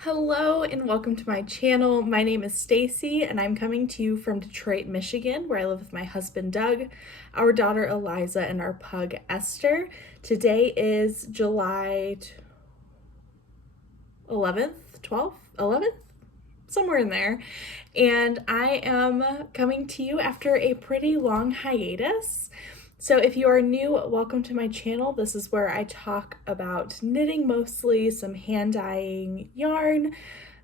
Hello and welcome to my channel. My name is Stacy and I'm coming to you from Detroit, Michigan, where I live with my husband Doug, our daughter Eliza, and our pug Esther. Today is July 11th, 12th, 11th, somewhere in there. And I am coming to you after a pretty long hiatus. So if you are new, welcome to my channel. This is where I talk about knitting mostly, some hand dyeing yarn,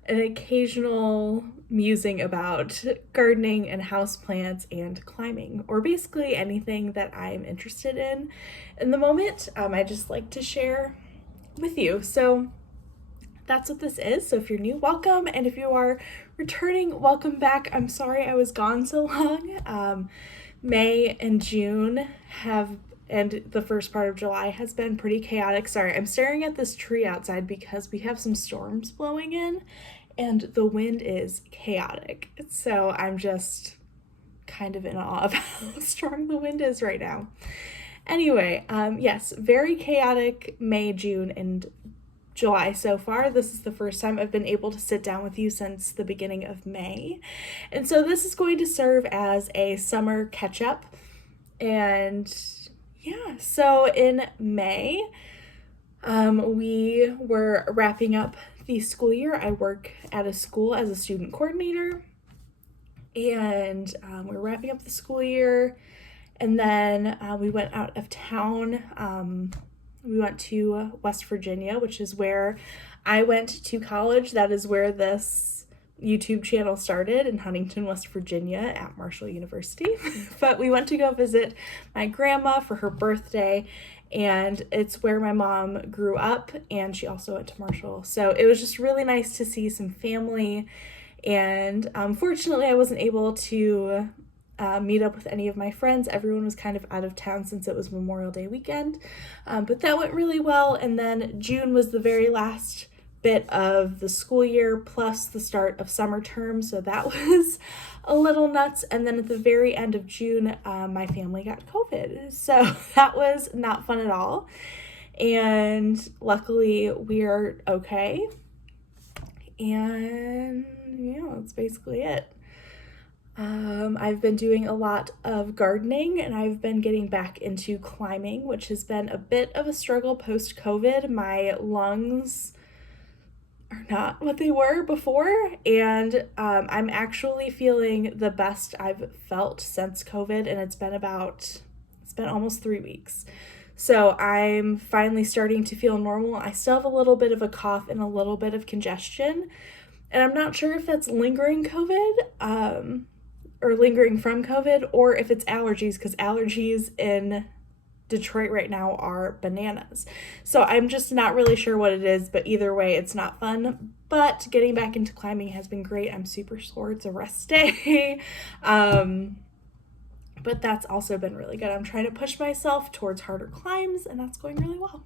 an occasional musing about gardening and houseplants and climbing, or basically anything that I'm interested in the moment. I just like to share with you. So that's what this is. So if you're new, welcome. And if you are returning, welcome back. I'm sorry I was gone so long. May and June and the first part of July has been pretty chaotic. Sorry, I'm staring at this tree outside because we have some storms blowing in and the wind is chaotic. So I'm just kind of in awe of how strong the wind is right now. Anyway, yes, very chaotic May, June, and July so far. This is the first time I've been able to sit down with you since the beginning of May. And so this is going to serve as a summer catch-up. And yeah, so in May, we were wrapping up the school year. I work at a school as a student coordinator. And we're wrapping up the school year. And then we went out of town. We went to West Virginia, which is where I went to college. That is where this YouTube channel started, in Huntington, West Virginia at Marshall University. But we went to go visit my grandma for her birthday, and it's where my mom grew up, and she also went to Marshall. So it was just really nice to see some family, and fortunately I wasn't able to meet up with any of my friends. Everyone was kind of out of town since it was Memorial Day weekend, but that went really well. And then June was the very last bit of the school year plus the start of summer term, so that was a little nuts. And then at the very end of June, my family got COVID, so that was not fun at all. And luckily we are okay, and yeah, that's basically it. I've been doing a lot of gardening, and I've been getting back into climbing, which has been a bit of a struggle post-COVID. My lungs are not what they were before, and I'm actually feeling the best I've felt since COVID, and it's been almost 3 weeks. So I'm finally starting to feel normal. I still have a little bit of a cough and a little bit of congestion, and I'm not sure if that's lingering COVID, or lingering from COVID, or if it's allergies, because allergies in Detroit right now are bananas. So I'm just not really sure what it is, but either way, it's not fun. But getting back into climbing has been great. I'm super sore. It's a rest day. But that's also been really good. I'm trying to push myself towards harder climbs, and that's going really well.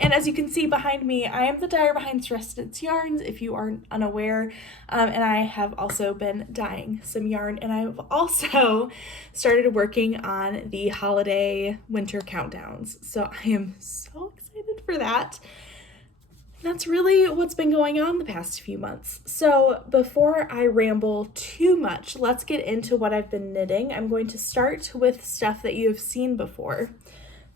And as you can see behind me, I am the dyer behind Stressed Knits Yarns, if you are unaware. And I have also been dyeing some yarn. And I've also started working on the holiday winter countdowns. So I am so excited for that. That's really what's been going on the past few months. So before I ramble too much, let's get into what I've been knitting. I'm going to start with stuff that you have seen before.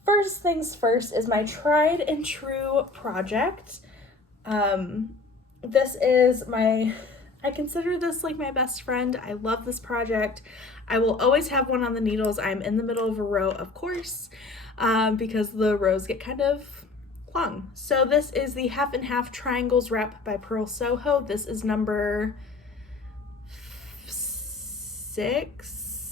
First things first is my tried and true project. This is I consider this like my best friend. I love this project. I will always have one on the needles. I'm in the middle of a row, of course, because the rows get kind of long. So this is the Half and Half Triangles Wrap by Purl Soho. This is number 6,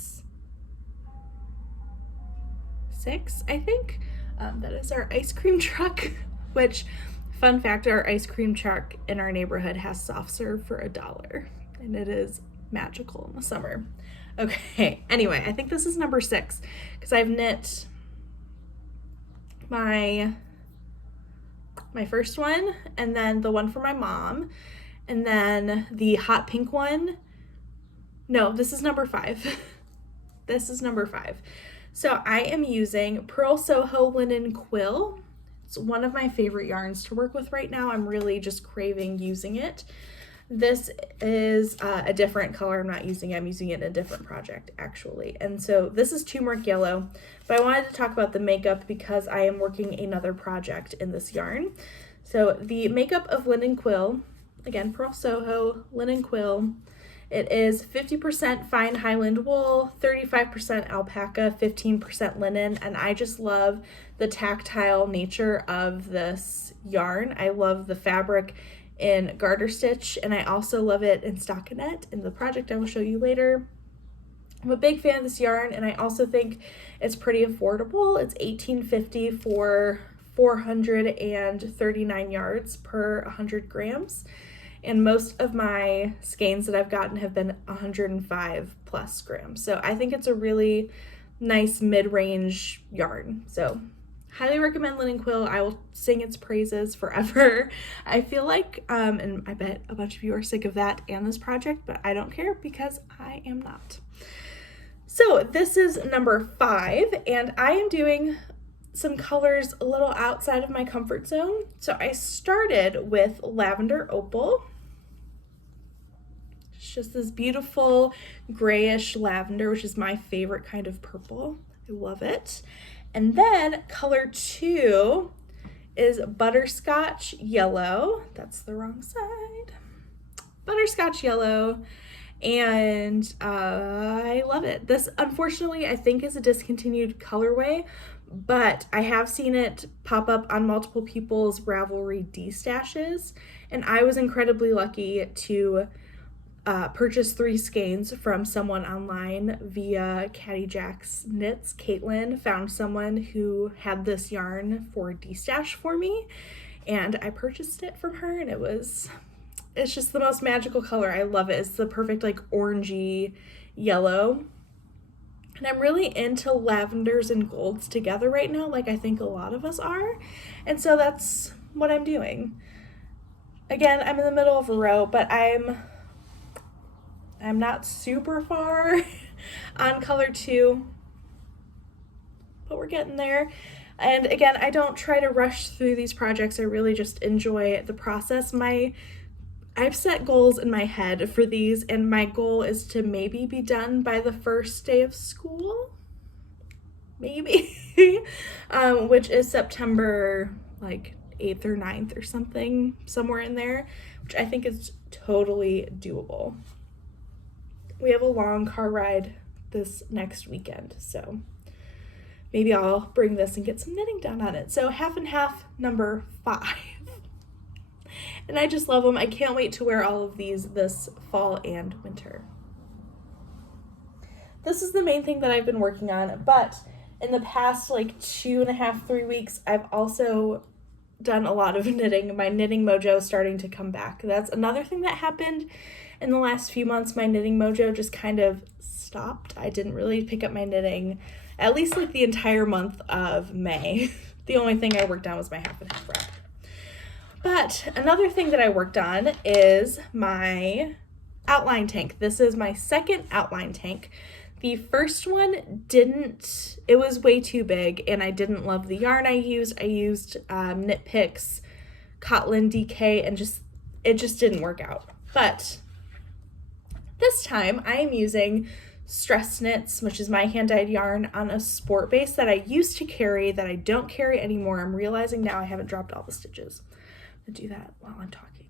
I think. That is our ice cream truck, which, fun fact, our ice cream truck in our neighborhood has soft serve for $1, and it is magical in the summer. Okay, anyway, I think this is number 6 because I've knit my first one, and then the one for my mom, and then the hot pink one. No, this is number 5. This is number 5. So I am using Purl Soho Linen Quill. It's one of my favorite yarns to work with right now. I'm really just craving using it. This is a different color I'm not using. I'm using it in a different project, actually. And so this is Turmeric Yellow, but I wanted to talk about the makeup because I am working another project in this yarn. So the makeup of Linen Quill, again, Purl Soho, Linen Quill. It is 50% fine Highland wool, 35% alpaca, 15% linen, and I just love the tactile nature of this yarn. I love the fabric in garter stitch, and I also love it in stockinette in the project I will show you later. I'm a big fan of this yarn, and I also think it's pretty affordable. It's $18.50 for 439 yards per 100 grams. And most of my skeins that I've gotten have been 105 plus grams. So I think it's a really nice mid-range yarn. So highly recommend Linen Quill. I will sing its praises forever. I feel like, and I bet a bunch of you are sick of that and this project, but I don't care because I am not. So this is number 5, and I am doing some colors a little outside of my comfort zone. So I started with Lavender Opal. It's just this beautiful grayish lavender, which is my favorite kind of purple. I love it. And then color 2 is Butterscotch Yellow. That's the wrong side. Butterscotch Yellow. And I love it. This, unfortunately, I think is a discontinued colorway, but I have seen it pop up on multiple people's Ravelry D-stashes, and I was incredibly lucky to purchase 3 skeins from someone online via Caddy Jack's Knits. Caitlin found someone who had this yarn for D-stash for me, and I purchased it from her, and it's just the most magical color. I love it. It's the perfect like orangey yellow. And I'm really into lavenders and golds together right now, like I think a lot of us are. And so that's what I'm doing. Again, I'm in the middle of a row, but I'm not super far on color 2, but we're getting there. And again, I don't try to rush through these projects. I really just enjoy the process. I've set goals in my head for these, and my goal is to maybe be done by the first day of school, maybe, which is September like 8th or 9th or something, somewhere in there, which I think is totally doable. We have a long car ride this next weekend, so maybe I'll bring this and get some knitting done on it. So Half and Half number 5. And I just love them. I can't wait to wear all of these this fall and winter. This is the main thing that I've been working on, but in the past like 2.5, 3 weeks, I've also done a lot of knitting. My knitting mojo is starting to come back. That's another thing that happened in the last few months. My knitting mojo just kind of stopped. I didn't really pick up my knitting at least like the entire month of May. The only thing I worked on was my Half and Half wrap. But another thing that I worked on is my outline tank. This is my second outline tank. The first one it was way too big, and I didn't love the yarn I used. I used Knit Picks, Cotton DK, and it just didn't work out. But this time I am using Stress Knits, which is my hand-dyed yarn, on a sport base that I used to carry that I don't carry anymore. I'm realizing now I haven't dropped all the stitches. I'm gonna do that while I'm talking.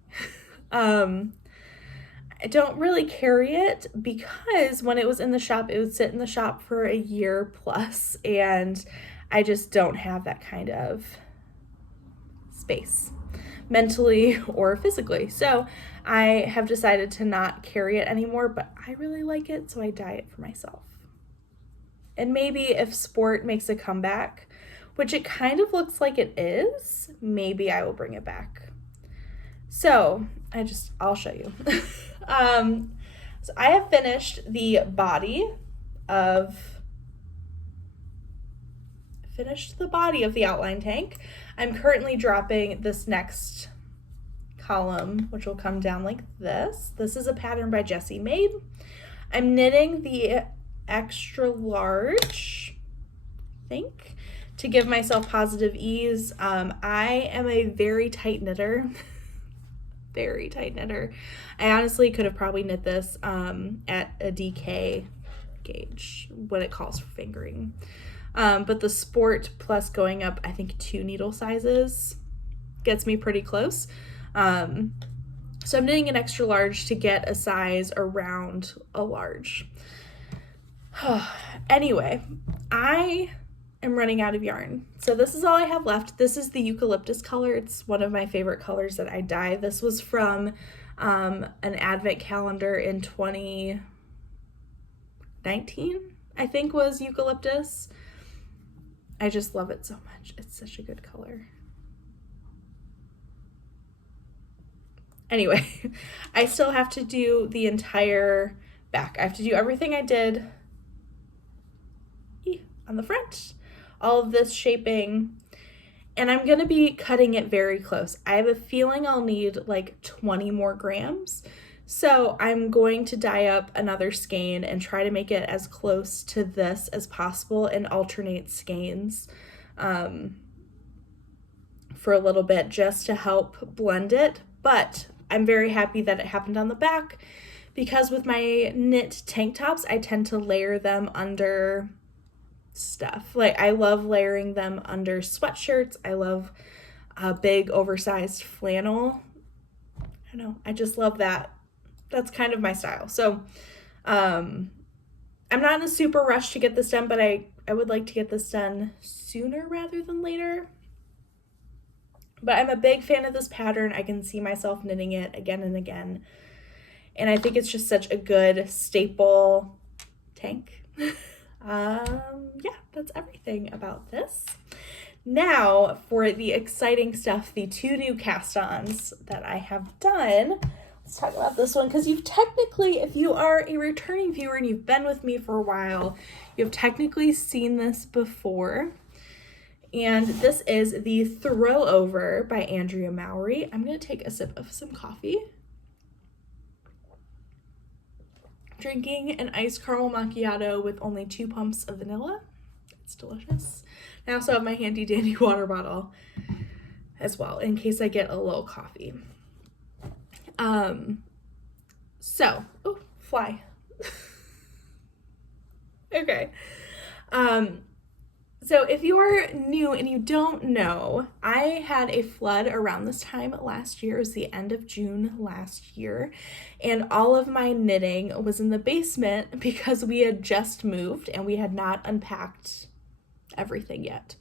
I don't really carry it because when it was in the shop, it would sit in the shop for a year plus, and I just don't have that kind of space mentally or physically. So I have decided to not carry it anymore, but I really like it, so I dye it for myself. And maybe if sport makes a comeback, which it kind of looks like it is, maybe I will bring it back. So I'll show you. So I have finished the body of the outline tank. I'm currently dropping this next column, which will come down like this. This is a pattern by Jessie Maed. I'm knitting the extra large, I think, to give myself positive ease. I am a very tight knitter. Very tight knitter. I honestly could have probably knit this at a DK gauge when it calls for fingering. But the Sport plus going up, I think 2 needle sizes gets me pretty close. So I'm knitting an extra large to get a size around a large. Anyway, I am running out of yarn. So this is all I have left. This is the Eucalyptus color. It's one of my favorite colors that I dye. This was from an advent calendar in 2019, I think, was Eucalyptus. I just love it so much. It's such a good color. Anyway, I still have to do the entire back. I have to do everything I did on the front, all of this shaping, and I'm gonna be cutting it very close. I have a feeling I'll need like 20 more grams. So I'm going to dye up another skein and try to make it as close to this as possible and alternate skeins for a little bit just to help blend it. But I'm very happy that it happened on the back, because with my knit tank tops, I tend to layer them under stuff. Like, I love layering them under sweatshirts. I love a big oversized flannel. I don't know, I just love that. That's kind of my style. So I'm not in a super rush to get this done, but I would like to get this done sooner rather than later. But I'm a big fan of this pattern. I can see myself knitting it again and again. And I think it's just such a good staple tank. Yeah, that's everything about this. Now for the exciting stuff, the 2 new cast-ons that I have done. Let's talk about this one, because you've technically, if you are a returning viewer and you've been with me for a while, you've technically seen this before. And this is the Throwover by Andrea Mowry. I'm going to take a sip of some coffee. Drinking an iced caramel macchiato with only 2 pumps of vanilla. It's delicious. I also have my handy dandy water bottle as well in case I get a little coffee. So, oh, fly. Okay. So if you are new and you don't know, I had a flood around this time last year. It was the end of June last year, and all of my knitting was in the basement because we had just moved and we had not unpacked everything yet.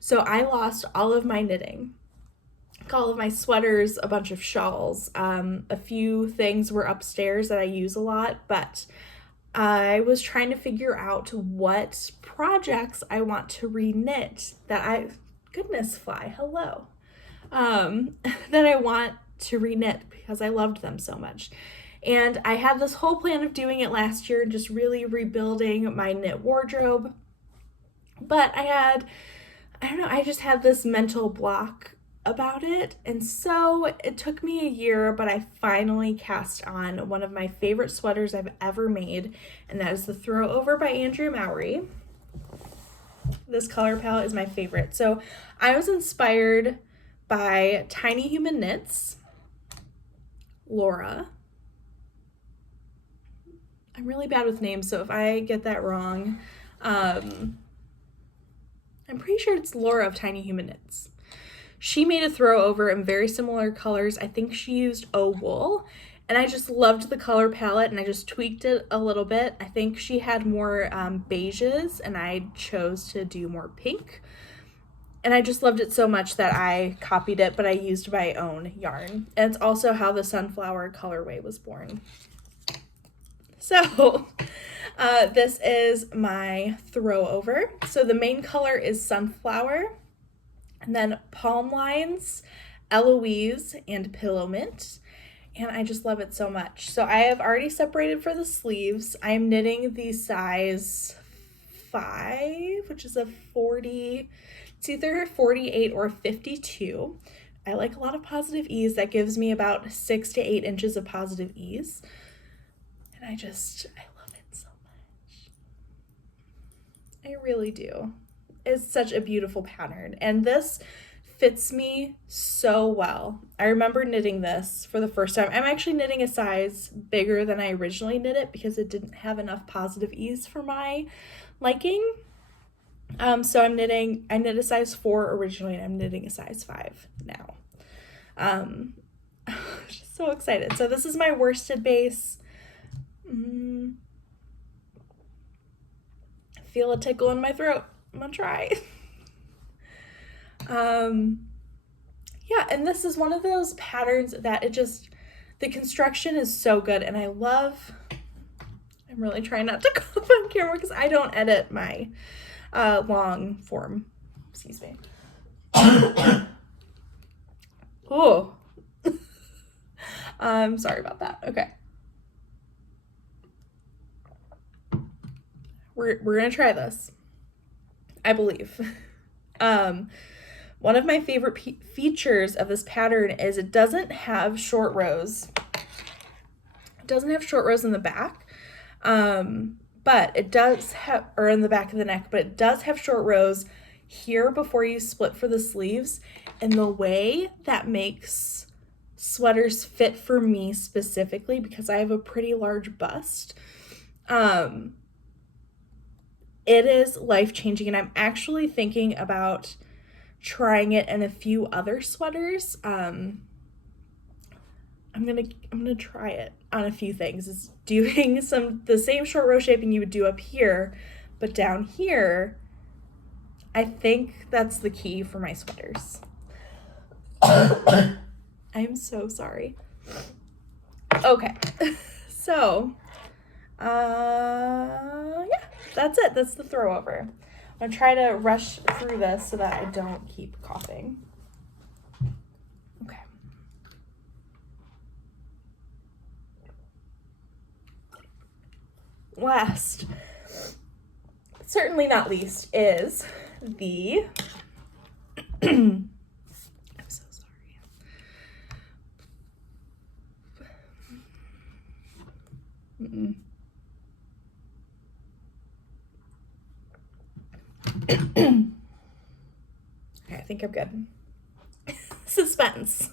So I lost all of my knitting, all of my sweaters, a bunch of shawls. A few things were upstairs that I use a lot, but I was trying to figure out what projects I want to reknit goodness fly, hello, that I want to reknit because I loved them so much. And I had this whole plan of doing it last year, just really rebuilding my knit wardrobe. But I don't know, I just had this mental block about it, and so it took me a year, but I finally cast on one of my favorite sweaters I've ever made, and that is the Throwover by Andrea Mowry. This color palette is my favorite. So I was inspired by Tiny Human Knits, Laura. I'm really bad with names, so if I get that wrong, I'm pretty sure it's Laura of Tiny Human Knits. She made a Throwover in very similar colors. I think she used Opal, and I just loved the color palette, and I just tweaked it a little bit. I think she had more beiges, and I chose to do more pink. And I just loved it so much that I copied it, but I used my own yarn. And it's also how the sunflower colorway was born. So this is my Throwover. So the main color is sunflower, and then Palm Lines, Eloise, and Pillow Mint. And I just love it so much. So I have already separated for the sleeves. I'm knitting the size 5, which is a 40, it's either 48 or 52. I like a lot of positive ease. That gives me about 6 to 8 inches of positive ease. And I love it so much. I really do. is such a beautiful pattern, and this fits me so well. I remember knitting this for the first time. I'm actually knitting a size bigger than I originally knit it because it didn't have enough positive ease for my liking. So I knit a size 4 originally, and I'm knitting a size 5 now. Just so excited. So this is my worsted base. I feel a tickle in my throat. I'm gonna try. Yeah, and this is one of those patterns that the construction is so good, and I'm really trying not to cough on camera because I don't edit my long form. Excuse me. Oh. I'm sorry about that. Okay. We're gonna try this, I believe. One of my favorite features of this pattern is it doesn't have short rows. It doesn't have short rows in the back, but it does have, or in the back of the neck, but it does have short rows here before you split for the sleeves. And the way that makes sweaters fit for me specifically, because I have a pretty large bust, it is life-changing, and I'm actually thinking about trying it in a few other sweaters. I'm gonna try it on a few things. It's doing the same short row shaping you would do up here, but down here, I think that's the key for my sweaters. I'm so sorry. Okay, so yeah, that's it. That's the throwover. I'm gonna try to rush through this so that I don't keep coughing. Okay. Last, certainly not least, is the I'm so sorry. Okay, I think I'm good. Suspense.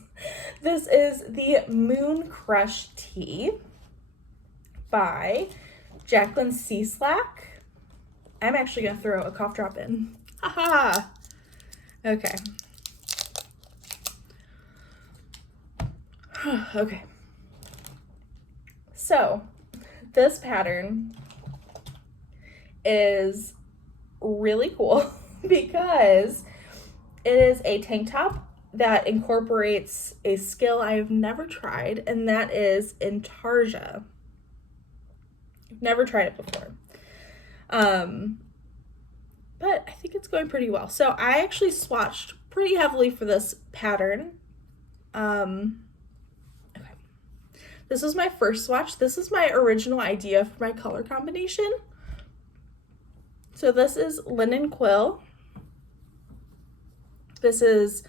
This is the Mooncrush tea by Jacqueline Cieslak. I'm actually gonna throw a cough drop in. Haha. Okay. Okay. So, this pattern is really cool because it is a tank top that incorporates a skill I have never tried, and that is intarsia. I've never tried it before. But I think it's going pretty well. So I actually swatched pretty heavily for this pattern. Okay. This was my first swatch. This is my original idea for my color combination. So this is Linen Quill. This is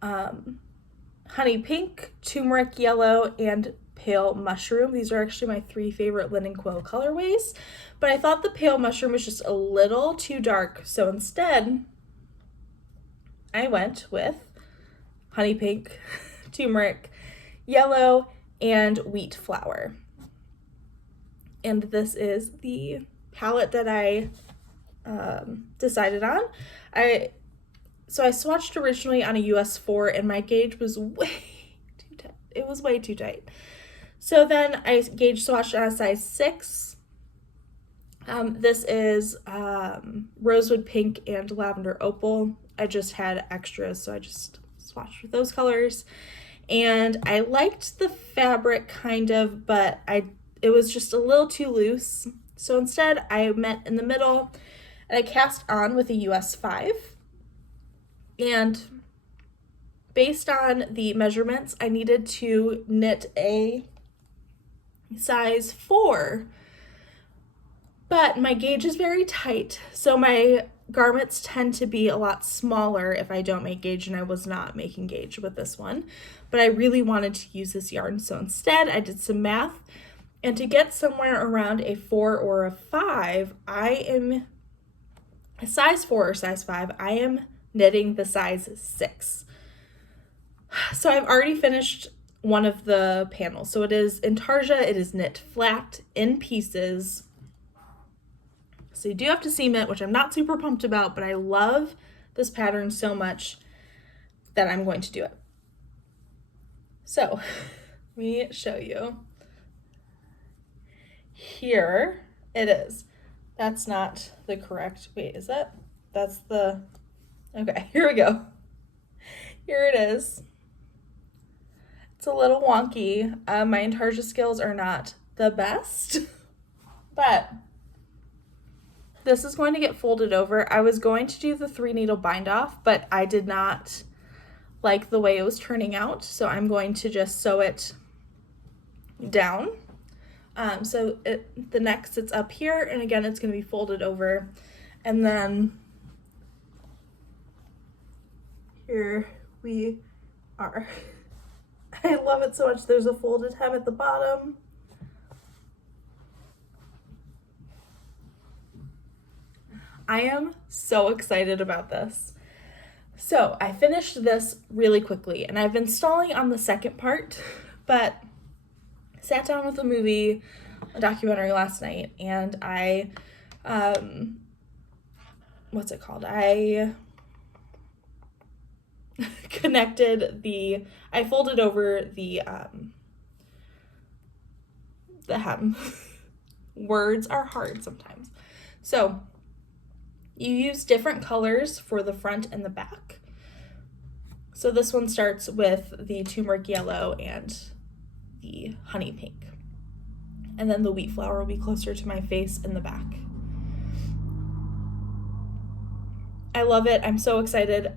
Honey Pink, Turmeric Yellow, and Pale Mushroom. These are actually my 3 favorite Linen Quill colorways, but I thought the Pale Mushroom was just a little too dark, so instead I went with Honey Pink, Turmeric Yellow, and Wheat Flower. And this is the palette that I decided on. So I swatched originally on a US 4, and my gauge was way too tight. It was way too tight. So then I gauge swatched on a size 6. This is Rosewood Pink and Lavender Opal. I just had extras, so I just swatched with those colors. And I liked the fabric kind of, but it was just a little too loose. So instead I met in the middle, and I cast on with a US 5. And based on the measurements, I needed to knit a size 4, but my gauge is very tight, so my garments tend to be a lot smaller if I don't make gauge, and I was not making gauge with this one, but I really wanted to use this yarn, so instead I did some math, and to get somewhere around a 4 or a 5, I am a size 4 or size 5. I am knitting the size 6. So I've already finished one of the panels. So it is intarsia, it is knit flat in pieces. So you do have to seam it, which I'm not super pumped about, but I love this pattern so much that I'm going to do it. So let me show you. Here it is. That's not the correct, wait, is that? That's the, okay, here we go. Here it is. It's a little wonky. My intarsia skills are not the best, but this is going to get folded over. I was going to do the 3-needle bind off, but I did not like the way it was turning out, so I'm going to just sew it down. So the neck sits up here, and again, it's going to be folded over, and then here we are. I love it so much. There's a folded hem at the bottom. I am so excited about this. So I finished this really quickly, and I've been stalling on the second part, but sat down with a documentary last night, and I, what's it called? I I folded over the hem. Words are hard sometimes. So you use different colors for the front and the back. So this one starts with the turmeric yellow and the honey pink. And then the wheat flower will be closer to my face in the back. I love it. I'm so excited.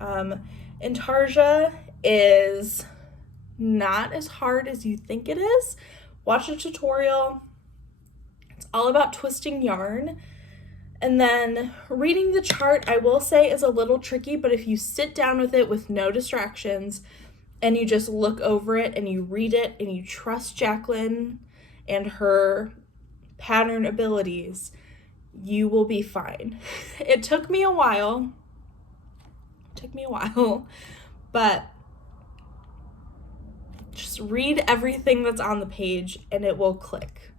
Intarsia is not as hard as you think it is. Watch a tutorial. It's all about twisting yarn. And then reading the chart, I will say, is a little tricky, but if you sit down with it with no distractions and you just look over it and you read it and you trust Jacqueline and her pattern abilities, you will be fine. It took me a while, but just read everything that's on the page and it will click.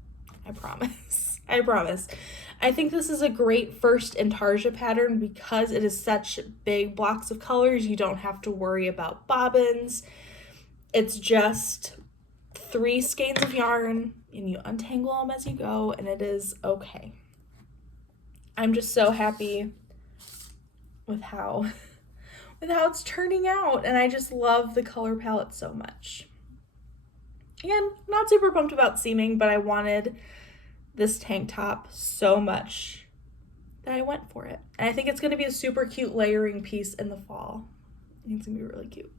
I promise. I promise. I think this is a great first intarsia pattern because it is such big blocks of colors. You don't have to worry about bobbins. It's just 3 skeins of yarn and you untangle them as you go, and it is okay. I'm just so happy with how it's turning out, and I just love the color palette so much. Again, not super pumped about seaming, but I wanted this tank top so much that I went for it. And I think it's going to be a super cute layering piece in the fall. I think it's going to be really cute.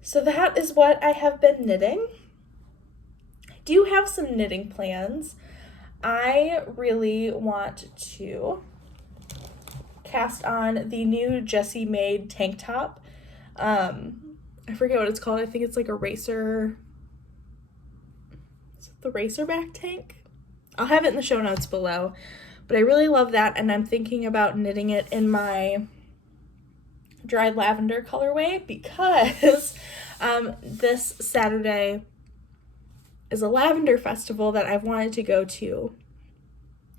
So that is what I have been knitting. I do have some knitting plans. I really want to cast on the new Jessie Maed tank top. I forget what it's called. I think it's like a racer. Is it the racer back tank? I'll have it in the show notes below. But I really love that, and I'm thinking about knitting it in my dried lavender colorway because this Saturday is a lavender festival that I've wanted to go to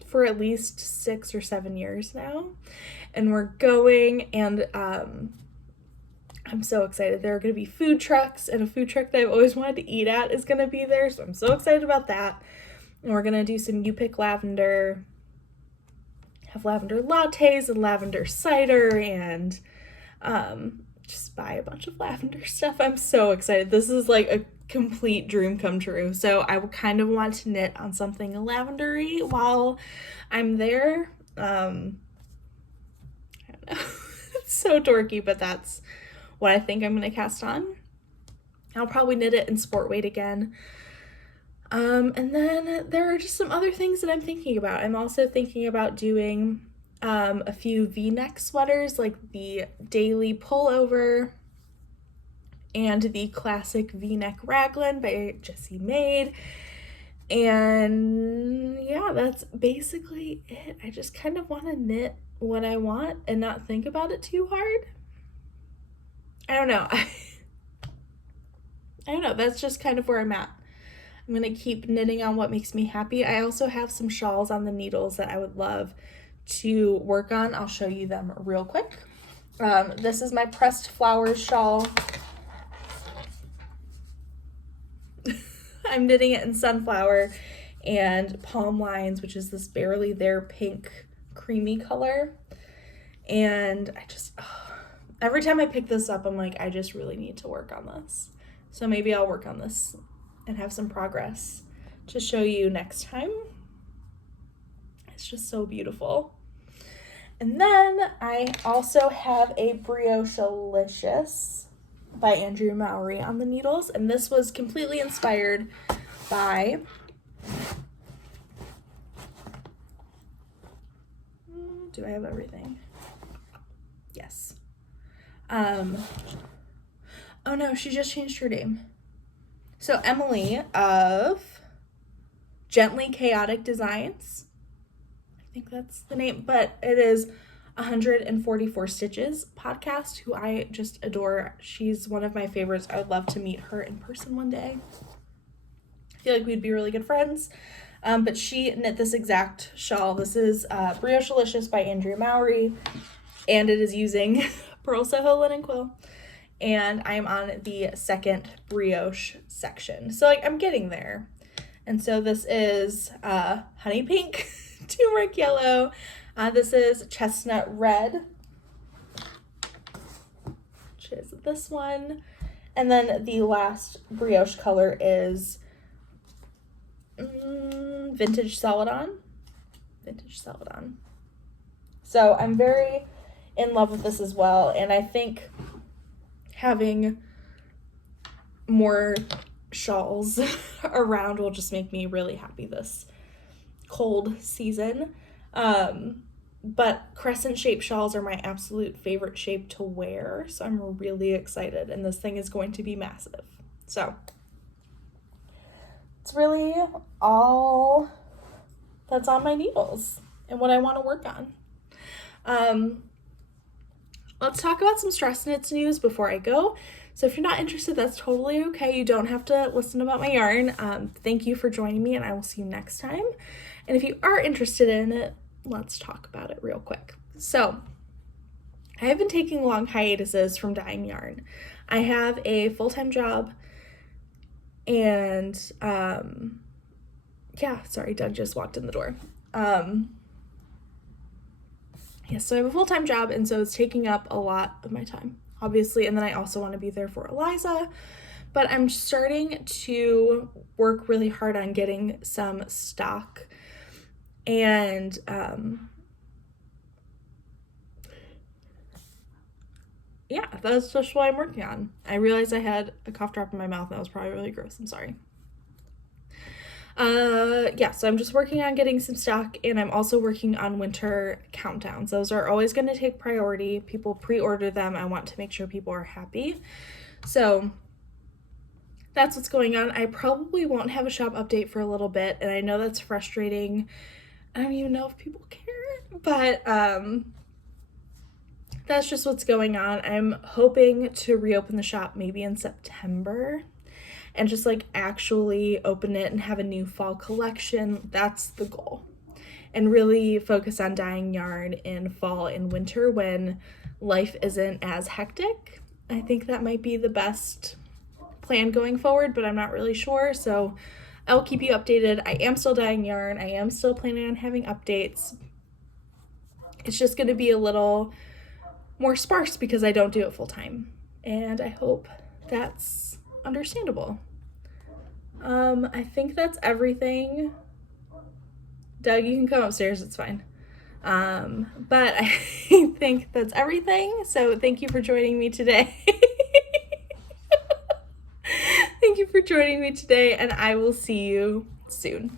for at least 6 or 7 years now, and we're going, and I'm so excited. There are going to be food trucks, and a food truck that I've always wanted to eat at is going to be there, so I'm so excited about that. And we're going to do some You Pick Lavender, have lavender lattes and lavender cider, and just buy a bunch of lavender stuff. I'm so excited. This is like a complete dream come true. So I kind of want to knit on something lavendery while I'm there. I don't know. It's so dorky, but that's what I think I'm going to cast on. I'll probably knit it in sport weight again. And then there are just some other things that I'm thinking about. I'm also thinking about doing a few V-neck sweaters, like the daily pullover and the classic V-neck raglan by Jessie Maed. And yeah, that's basically it. I just kind of want to knit what I want and not think about it too hard. I don't know. I don't know. That's just kind of where I'm at. I'm going to keep knitting on what makes me happy. I also have some shawls on the needles that I would love to work on. I'll show you them real quick. This is my pressed flowers shawl. I'm knitting it in Sunflower and Palm Lines, which is this Barely There pink creamy color. And I just, every time I pick this up, I'm like, I just really need to work on this. So maybe I'll work on this and have some progress to show you next time. It's just so beautiful. And then I also have a Briochealicious by Andrea Mowry on the needles, and this was completely inspired by do I have everything? Yes. Oh no, she just changed her name. So Emily of Gently Chaotic Designs, I think that's the name, but it is 144 Stitches podcast, who I just adore. She's one of my favorites. I would love to meet her in person one day. I feel like we'd be really good friends. But she knit this exact shawl. This is Briochealicious by Andrea Mowry, and it is using Purl Soho linen quill. And I'm on the second brioche section. So like I'm getting there. And so this is honey pink, turmeric yellow. This is chestnut red, which is this one. And then the last brioche color is vintage Celadon. Vintage Celadon. So I'm very in love with this as well. And I think having more shawls around will just make me really happy this cold season. But crescent shaped shawls are my absolute favorite shape to wear, so I'm really excited, and this thing is going to be massive. So it's really all that's on my needles and what I want to work on. Let's talk about some stress knits news before I go. So if you're not interested, that's totally okay. You don't have to listen about my yarn. Thank you for joining me, and I will see you next time. And if you are interested in it, let's talk about it real quick. So I have been taking long hiatuses from dyeing yarn. I have a full-time job, and yeah, sorry, Doug just walked in the door. Yes, so I have a full-time job, and so it's taking up a lot of my time, obviously, and then I also want to be there for Eliza, but I'm starting to work really hard on getting some stock, and yeah, that's just what I'm working on. I realized I had a cough drop in my mouth, and that was probably really gross. I'm sorry. Yeah, so I'm just working on getting some stock, and I'm also working on winter countdowns. Those are always going to take priority. People pre-order them. I want to make sure people are happy. So that's what's going on. I probably won't have a shop update for a little bit, and I know that's frustrating. I don't even know if people care, but that's just what's going on. I'm hoping to reopen the shop maybe in September and just like actually open it and have a new fall collection. That's the goal. And really focus on dyeing yarn in fall and winter when life isn't as hectic. I think that might be the best plan going forward, but I'm not really sure. So I'll keep you updated. I am still dyeing yarn. I am still planning on having updates. It's just going to be a little more sparse because I don't do it full time. And I hope that's understandable. I think that's everything. Doug, you can come upstairs, it's fine. But I think that's everything. So thank you for joining me today. Thank you for joining me today, and I will see you soon.